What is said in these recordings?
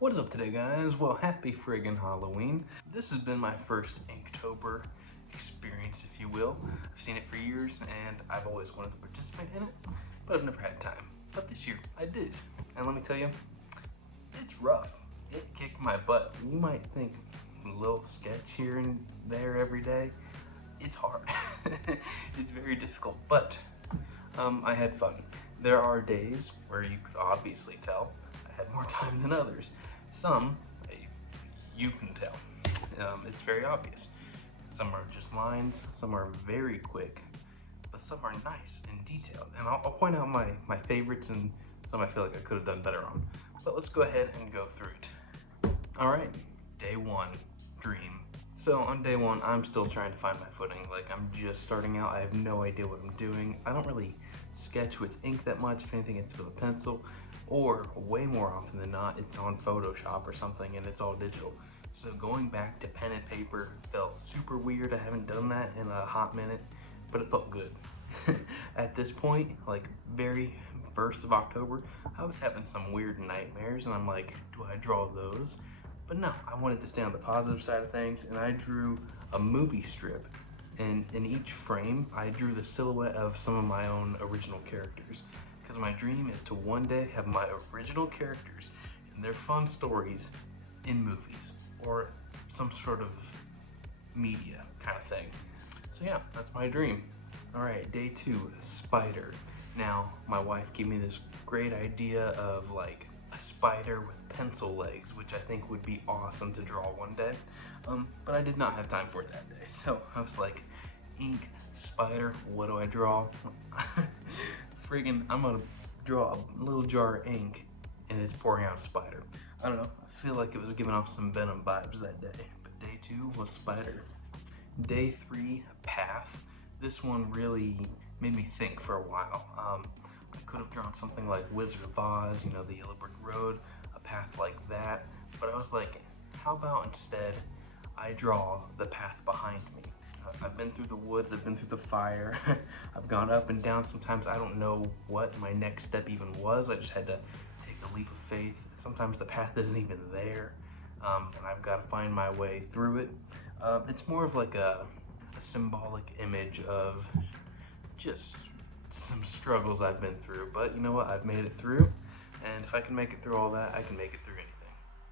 What is up today, guys? Well, happy friggin' Halloween. This has been my first Inktober experience, if you will. I've seen it for years and I've always wanted to participate in it, but I've never had time. But this year I did. And let me tell you, it's rough. It kicked my butt. You might think a little sketch here and there every day. It's hard. It's very difficult, but I had fun. There are days where you could obviously tell I had more time than others. Some, you can tell. It's very obvious. Some are just lines, some are very quick, but some are nice and detailed. And I'll point out my favorites and some I feel like I could have done better on. But let's go ahead and go through it. All right, day one, dream. So on day one, I'm still trying to find my footing. Like, I'm just starting out. I have no idea what I'm doing. I don't really sketch with ink that much. If anything, it's with a pencil, or way more often than not, it's on Photoshop or something and it's all digital. So going back to pen and paper felt super weird. I haven't done that in a hot minute, but it felt good. At this point, like very 1st of October, I was having some weird nightmares and I'm like, do I draw those? But no, I wanted to stay on the positive side of things, and I drew a movie strip, and in each frame I drew the silhouette of some of my own original characters, because my dream is to one day have my original characters and their fun stories in movies or some sort of media kind of thing. So yeah, that's my dream. All right, day two, spider. Now, my wife gave me this great idea of like a spider with pencil legs, which I think would be awesome to draw one day, but I did not have time for it that day. So I was like, ink, spider, what do I draw? Friggin', I'm gonna draw a little jar of ink and it's pouring out a spider. I don't know, I feel like it was giving off some Venom vibes that day. But day two was spider. Day three, path. This one really made me think for a while. I could have drawn something like Wizard of Oz, you know, the Yellow Brick Road, a path like that. But I was like, how about instead I draw the path behind me? I've been through the woods, I've been through the fire, I've gone up and down. Sometimes I don't know what my next step even was. I just had to take a leap of faith. Sometimes the path isn't even there, and I've got to find my way through it. It's more of like a symbolic image of just some struggles I've been through, but you know what, I've made it through, and if I can make it through all that, I can make it through anything.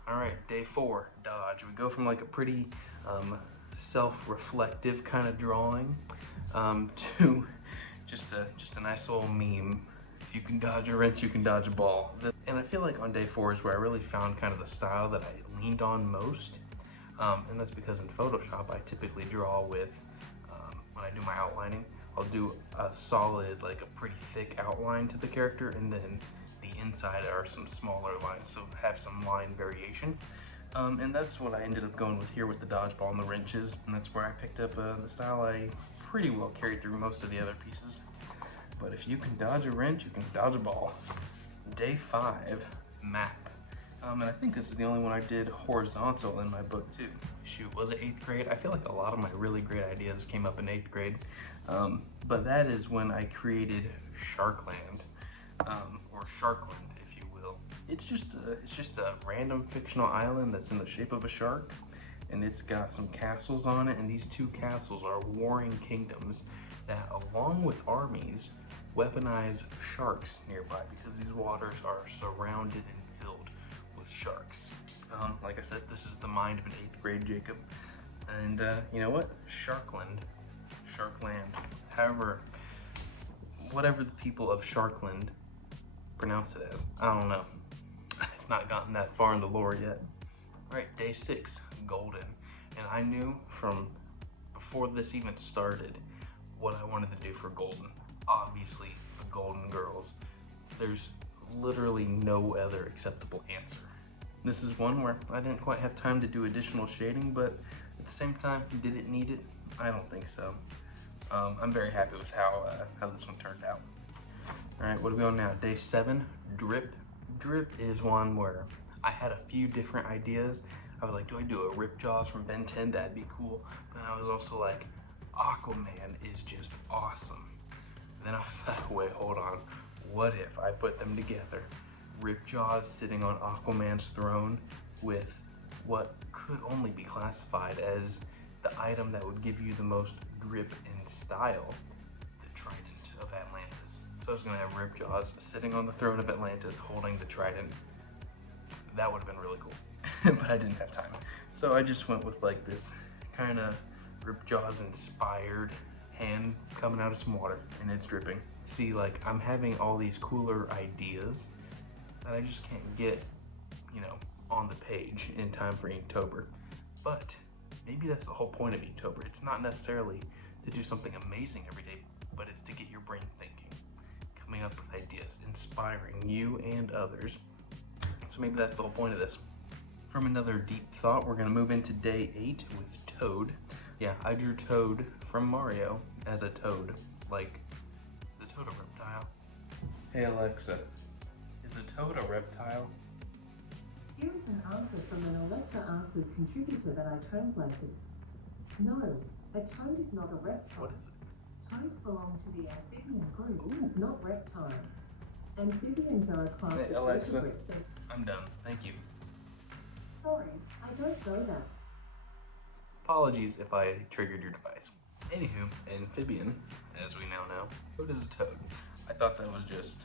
All right, day four, dodge. We go from like a pretty self-reflective kind of drawing to just a nice little meme. If you can dodge a wrench, you can dodge a ball. And I feel like on day four is where I really found kind of the style that I leaned on most, and that's because in Photoshop I typically draw with, when I do my outlining, I'll do a solid, like a pretty thick outline to the character, and then the inside are some smaller lines, so have some line variation. And that's what I ended up going with here with the dodgeball and the wrenches, and that's where I picked up the style I pretty well carried through most of the other pieces. But if you can dodge a wrench, you can dodge a ball. Day five, map. And I think this is the only one I did horizontal in my book too. Shoot, was it 8th grade? I feel like a lot of my really great ideas came up in 8th grade. But that is when I created Sharkland, or Sharkland, if you will. It's just a random fictional island that's in the shape of a shark, and it's got some castles on it, and these two castles are warring kingdoms that, along with armies, weaponize sharks nearby because these waters are surrounded and filled with sharks. Like I said, this is the mind of an 8th grade Jacob, and you know what? Sharkland. Sharkland, however, whatever the people of Sharkland pronounce it as, I don't know. I've not gotten that far in the lore yet. All right, day six, golden. And I knew from before this even started what I wanted to do for golden. Obviously, the Golden Girls. There's literally no other acceptable answer. This is one where I didn't quite have time to do additional shading, but at the same time, did it need it? I don't think so. I'm very happy with how this one turned out. All right, what are we on now? Day seven, drip. Drip is one where I had a few different ideas. I was like, do I do a Rip Jaws from Ben 10? That'd be cool. But I was also like, Aquaman is just awesome. Then I was like, wait, hold on. What if I put them together? Ripjaws sitting on Aquaman's throne with what could only be classified as the item that would give you the most drip and style, the Trident of Atlantis. So I was gonna have Ripjaws sitting on the throne of Atlantis holding the Trident. That would have been really cool, but I didn't have time. So I just went with like this kind of Ripjaws inspired hand coming out of some water, and it's dripping. See, like, I'm having all these cooler ideas that I just can't get, you know, on the page in time for Inktober. But maybe that's the whole point of Inktober. It's not necessarily to do something amazing every day, but it's to get your brain thinking, coming up with ideas, inspiring you and others. So maybe that's the whole point of this. From another deep thought, we're gonna move into day 8 with Toad. Yeah, I drew Toad from Mario as a toad. Like, is a toad a reptile? Hey Alexa, is a toad a reptile? Here is an answer from an Alexa Answers contributor that I translated. No, a toad is not a reptile. What is it? Toads belong to the amphibian group, not reptiles. Amphibians are a class Hey, of Alexa, vertebrates that... I'm done. Thank you. Sorry, I don't know that. Apologies if I triggered your device. Anywho, amphibian, as we now know, what is a toad? I thought that was just,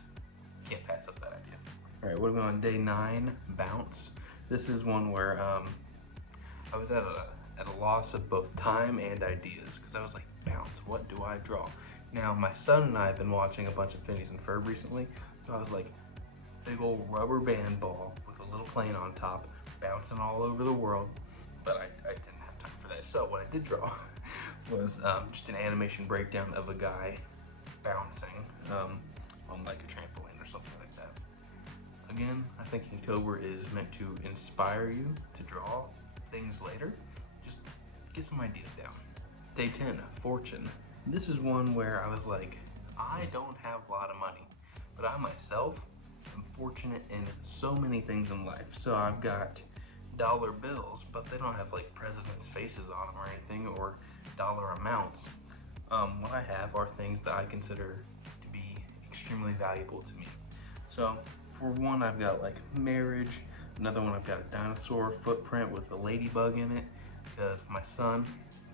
can't pass up that idea. All right, what are we on? Day 9, bounce. This is one where I was at a loss of both time and ideas, because I was like, bounce, what do I draw? Now, my son and I have been watching a bunch of Phineas and Ferb recently, so I was like, big old rubber band ball with a little plane on top, bouncing all over the world, but I didn't have time for that. So what I did draw was just an animation breakdown of a guy bouncing on like a trampoline or something like that. Again, I think Inktober is meant to inspire you to draw things later. Just get some ideas down. Day 10, fortune. This is one where I was like, I don't have a lot of money, but I myself am fortunate in so many things in life. So I've got dollar bills, but they don't have like presidents' faces on them or anything, or dollar amounts. What I have are things that I consider to be extremely valuable to me. So for one, I've got like marriage. Another one, I've got a dinosaur footprint with a ladybug in it, because my son,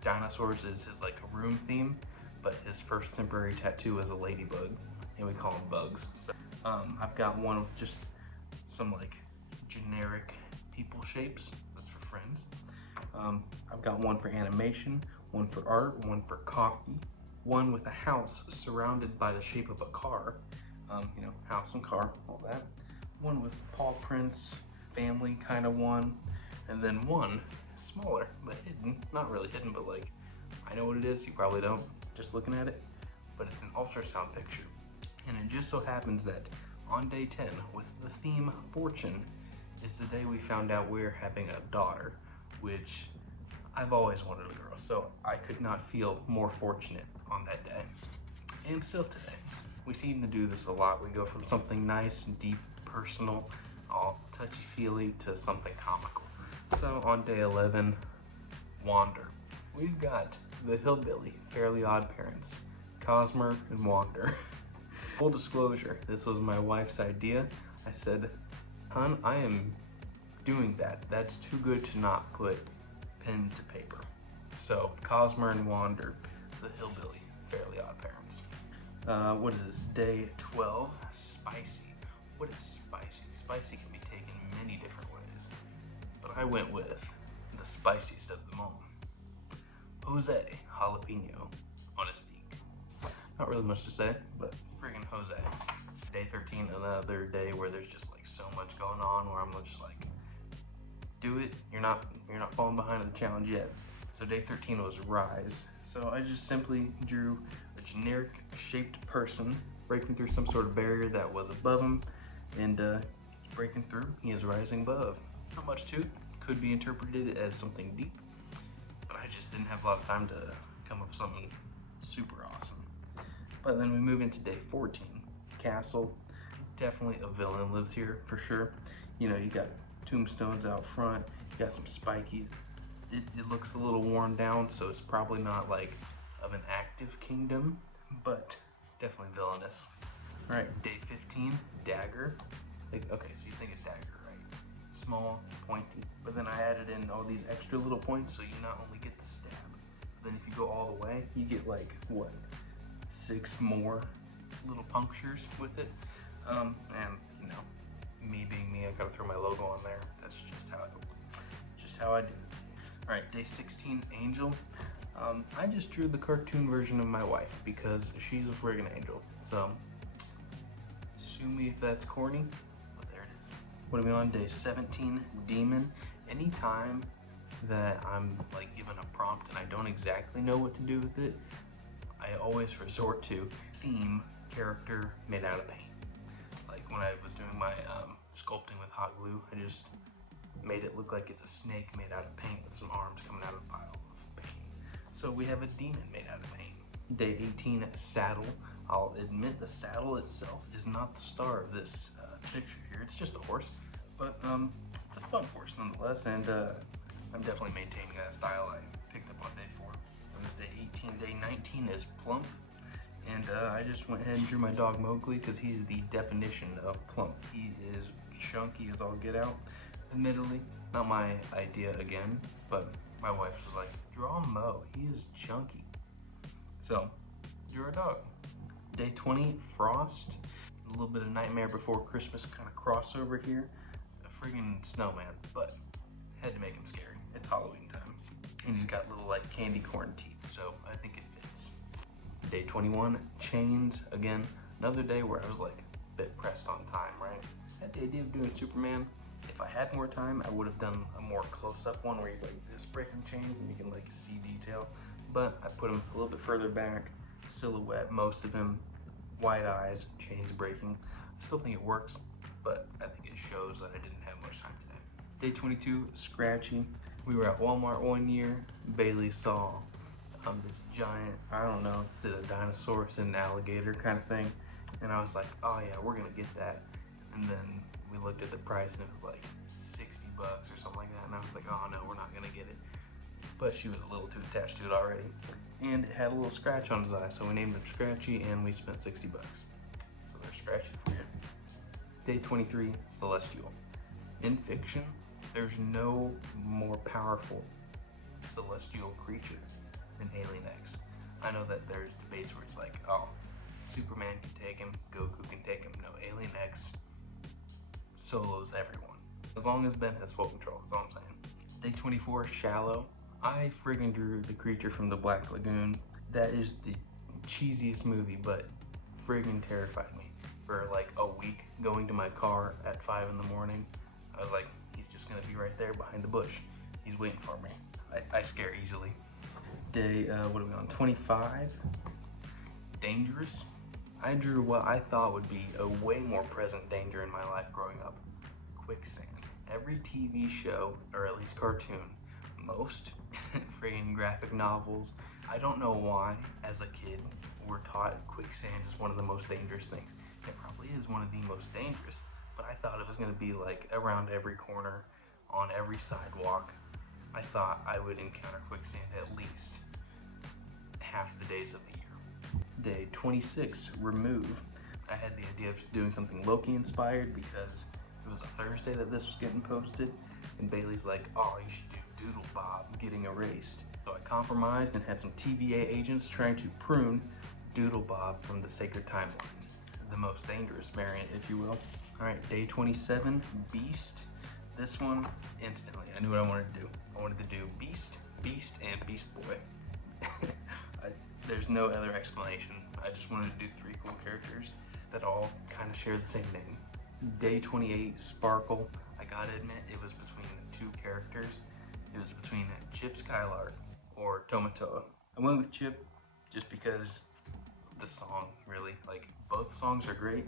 dinosaurs is his like room theme, but his first temporary tattoo is a ladybug, and we call them bugs. So I've got one with just some like generic people shapes. That's for friends. I've got one for animation, one for art, one for coffee, one with a house surrounded by the shape of a car. You know, house and car, all that. One with paw prints, family kind of one, and then one smaller but hidden. Not really hidden, but like, I know what it is, you probably don't, just looking at it, but it's an ultrasound picture. And it just so happens that on day 10, with the theme fortune, is the day we found out we're having a daughter, which I've always wanted a girl, so I could not feel more fortunate on that day. And still today. We seem to do this a lot. We go from something nice and deep, personal, all touchy-feely, to something comical. So on day 11, Wander. We've got the hillbilly, Fairly Odd Parents, Cosmer and Wander. Full disclosure, this was my wife's idea. I said, hon, I am doing that. That's too good to not put pen to paper. So, Cosmer and Wander, the hillbilly, Fairly Odd Parents. What is this? Day 12, spicy. What is spicy? Spicy can be taken many different ways, but I went with the spiciest of them all. Jose jalapeno on a steak. Not really much to say, but friggin' Jose. Day 13, another day where there's just like so much going on, where I'm just like, do it. You're not falling behind in the challenge yet. So day 13 was Rise. So I just simply drew a generic shaped person breaking through some sort of barrier that was above him, and he's breaking through. He is rising above. Not much to it. Could be interpreted as something deep, but I just didn't have a lot of time to come up with something super awesome. But then we move into day 14, Castle. Definitely a villain lives here for sure. You know, you got tombstones out front, you got some spikies. It looks a little worn down, so it's probably not like of an active kingdom, but definitely villainous. All right, day 15, Dagger. Like, okay, so you think a dagger, right? Small, pointed, but then I added in all these extra little points, so you not only get the stab, but then if you go all the way, you get like, what, 6 more little punctures with it. And you know, me being me, I gotta throw my logo on there. That's just how I do it. All right, day 16, Angel. I just drew the cartoon version of my wife because she's a friggin' angel. So, sue me if that's corny, but there it is. What are we on? Day 17, Demon. Anytime that I'm like given a prompt and I don't exactly know what to do with it, I always resort to theme character made out of paint. Like when I was doing my sculpting with hot glue, I just made it look like it's a snake made out of paint with some arms coming out of a pile of paint. So we have a demon made out of paint. Day 18, Saddle. I'll admit the saddle itself is not the star of this picture here. It's just a horse, but it's a fun horse nonetheless, and I'm definitely maintaining that style I picked up on day 4. And this day 18, day 19 is Plump. And I just went ahead and drew my dog Mowgli because he's the definition of plump. He is chunky as all get out. Admittedly, not my idea again, but my wife was like, draw Mo, he is chunky. So, drew our dog. Day 20, Frost. A little bit of Nightmare Before Christmas kind of crossover here. A friggin' snowman, but had to make him scary. It's Halloween time. And he's got little like candy corn teeth, so I think it fits. Day 21, Chains. Again, another day where I was like a bit pressed on time, right? I had the idea of doing Superman. If I had more time, I would have done a more close-up one where he's like this breaking chains and you can like see detail. But I put him a little bit further back, silhouette, most of him, white eyes, chains breaking. I still think it works, but I think it shows that I didn't have much time today. Day 22, Scratchy. We were at Walmart one year. Bailey saw this giant, I don't know, is it a dinosaur, it's an alligator kind of thing. And I was like, oh yeah, we're gonna get that. And then we looked at the price and it was like 60 bucks or something like that. And I was like, oh no, we're not gonna get it. But she was a little too attached to it already. And it had a little scratch on his eye, so we named him Scratchy and we spent 60 bucks. So there's Scratchy for you. Day 23, Celestial. In fiction, there's no more powerful celestial creature than Alien X. I know that there's debates where it's like, oh, Superman can take him, Goku can take him. No, Alien X solos everyone. As long as Ben has full control, that's all I'm saying. Day 24, Shallow. I friggin' drew the creature from the Black Lagoon. That is the cheesiest movie, but friggin' terrified me. For like a week, going to my car at 5 in the morning, I was like, he's just gonna be right there behind the bush. He's waiting for me. I scare easily. Day, what are we on, 25? Dangerous. I drew what I thought would be a way more present danger in my life growing up. Quicksand. Every TV show, or at least cartoon, most friggin' graphic novels, I don't know why, as a kid, we're taught quicksand is one of the most dangerous things. It probably is one of the most dangerous, but I thought it was gonna be like around every corner, on every sidewalk. I thought I would encounter quicksand at least half the days of the year. Day 26, Remove. I had the idea of doing something Loki inspired because it was a Thursday that this was getting posted, and Bailey's like, oh, you should do Doodle Bob getting erased. So I compromised and had some TVA agents trying to prune Doodle Bob from the sacred timeline. The most dangerous variant, if you will. All right, day 27, Beast. This one, instantly, I knew what I wanted to do. I wanted to do Beast, Beast, and Beast Boy. There's no other explanation. I just wanted to do 3 cool characters that all kind of share the same name. Day 28, Sparkle. I gotta admit, it was between the 2 characters. It was between Chip Skylark or Tomatoa. I went with Chip just because the song, really. Like, both songs are great,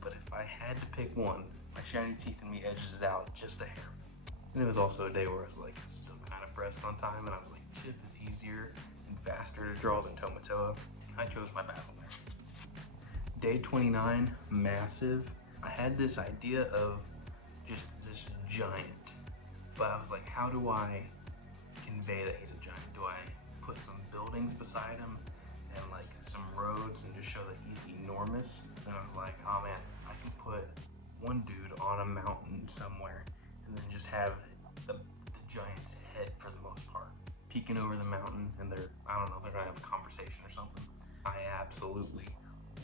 but if I had to pick one, my shiny teeth in me edges it out just a hair. And it was also a day where I was like still kind of pressed on time, and I was like, Chip is easier and faster to draw than Tomatoa. I chose my battle there. Day 29, Massive. I had this idea of just this giant, but I was like, how do I convey that he's a giant? Do I put some buildings beside him and like some roads and just show that he's enormous? And I was like, oh man, I can put one dude on a mountain somewhere, and then just have the giant's head for the most part, peeking over the mountain, and I don't know, they're gonna have a conversation or something. I absolutely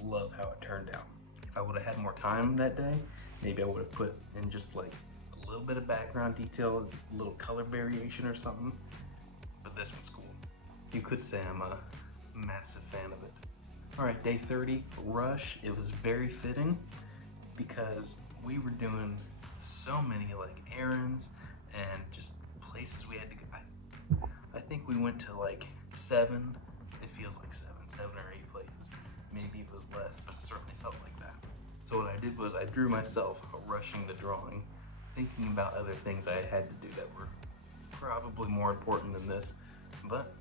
love how it turned out. If I would have had more time that day, maybe I would have put in just like a little bit of background detail, a little color variation or something, but this one's cool. You could say I'm a massive fan of it. All right, day 30, rush. It was very fitting because we were doing so many like errands and just places we had to go. I think we went to like 7, it feels like 7 or 8 places. Maybe it was less, but it certainly felt like that. So what I did was I drew myself rushing the drawing, thinking about other things I had to do that were probably more important than this, but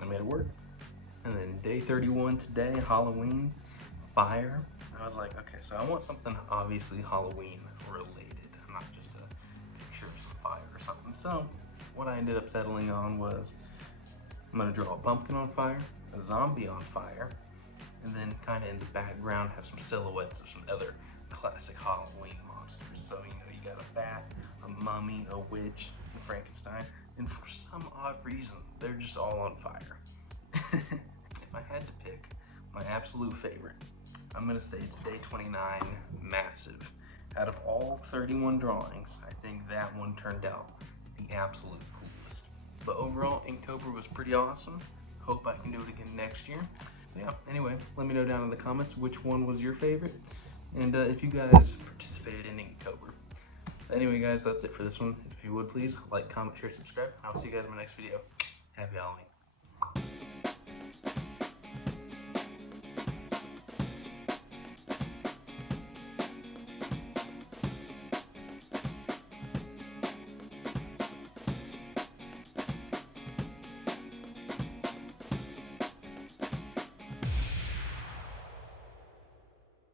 I made it work. And then day 31 today, Halloween, fire. I was like, okay, so I want something obviously Halloween related, not just a picture of some fire or something. So what I ended up settling on was I'm gonna draw a pumpkin on fire, a zombie on fire, and then kind of in the background have some silhouettes of some other classic Halloween monsters. So, you know, you got a bat, a mummy, a witch, and Frankenstein, and for some odd reason, they're just all on fire. If I had to pick my absolute favorite, I'm gonna say it's day 29, massive. Out of all 31 drawings, I think that one turned out the absolute coolest. But overall, Inktober was pretty awesome. Hope I can do it again next year. So yeah, anyway, let me know down in the comments which one was your favorite, and if you guys participated in Inktober. Anyway guys, that's it for this one. If you would please, like, comment, share, subscribe. I'll see you guys in my next video. Happy Halloween.